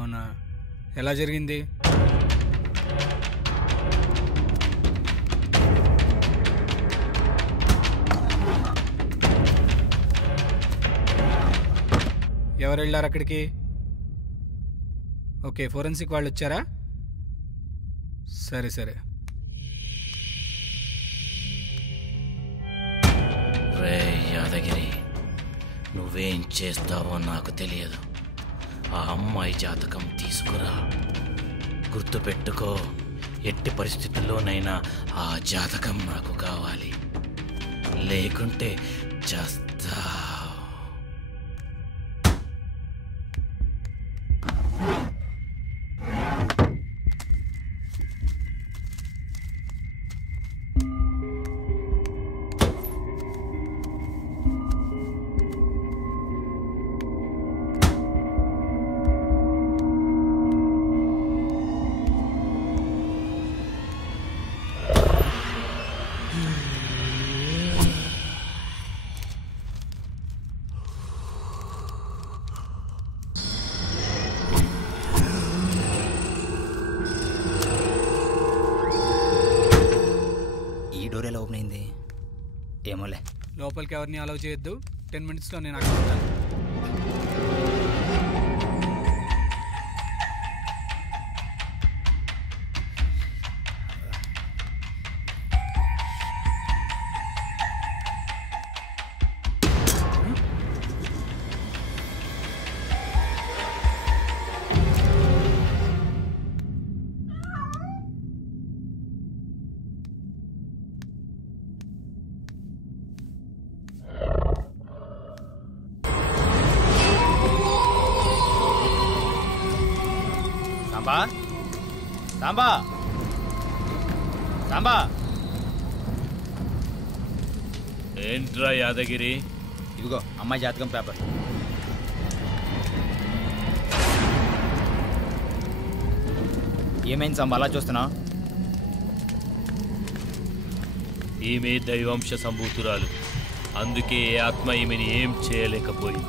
అవునా, ఎలా జరిగింది? ఎవరు వెళ్ళారు అక్కడికి? ఓకే, ఫోరెన్సిక్ వాళ్ళు వచ్చారా? సరే సరే. రే యాదగిరి, నువ్వేం చేస్తావో నాకు తెలియదు. ఆ అమ్మాయి జాతకం తీసుకురా. గుర్తుపెట్టుకో, ఎట్టి పరిస్థితుల్లోనైనా ఆ జాతకం నాకు కావాలి, లేకుంటే చేస్తా. ఓపెన్ అయింది ఏమోలే. లోపలికి ఎవరిని అలౌ చేయొద్దు. 10 minutesలో నేను అక్కడ ఉంటాను. సాంబా సాంబా సాంబా. ఏంట్రా యాదగిరి? ఇదిగో అమ్మాయి జాతకం పేపర్. ఏమైంది సాంబా అలా చూస్తున్నావు? ఈమె దైవాంశ సంభూతురాలు, అందుకే ఏ ఆత్మ ఈమెని ఏం చేయలేకపోయింది.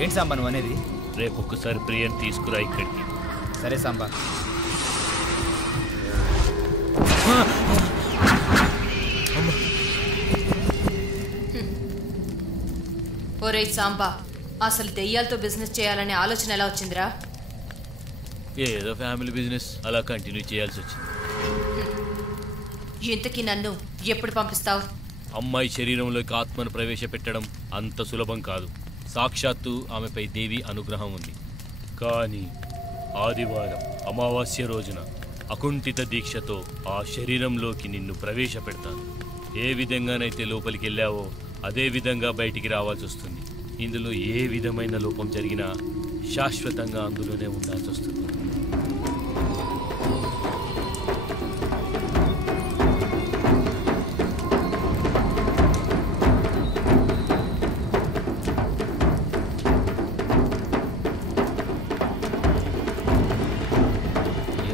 ఏంటి సాంబా నువ్వు అనేది? రేపు ఒక్కసారి ప్రియని తీసుకురా ఇక్కడికి. సరే సాంబా. ఒరేయ్ సాంబా, అసలు దెయ్యాలతో బిజినెస్ చేయాలనే ఆలోచన ఎలా వచ్చిందిరా? ఏదో ఫ్యామిలీ బిజినెస్ అలా కంటిన్యూ చేయాల్సి వచ్చింది. ఇంతకీ నన్ను ఎప్పుడు పంపిస్తావు? అమ్మాయి శరీరంలోకి ఆత్మను ప్రవేశపెట్టడం అంత సులభం కాదు. సాక్షాత్తు ఆమెపై దేవి అనుగ్రహం ఉంది. కానీ ఆదివారం అమావాస్య రోజున అకుంఠిత దీక్షతో ఆ శరీరంలోకి నిన్ను ప్రవేశపెడతాను. ఏ విధంగానైతే లోపలికి వెళ్ళావో అదే విధంగా బయటికి రావాల్సి వస్తుంది. ఇందులో ఏ విధమైన లోపం జరిగినా శాశ్వతంగా అందులోనే ఉండాల్సి వస్తుంది.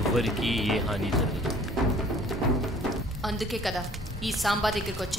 ఎవరికి ఏ హాని జరగదు. అందుకే కదా ఈ సాంబా దగ్గరికి వచ్చింది.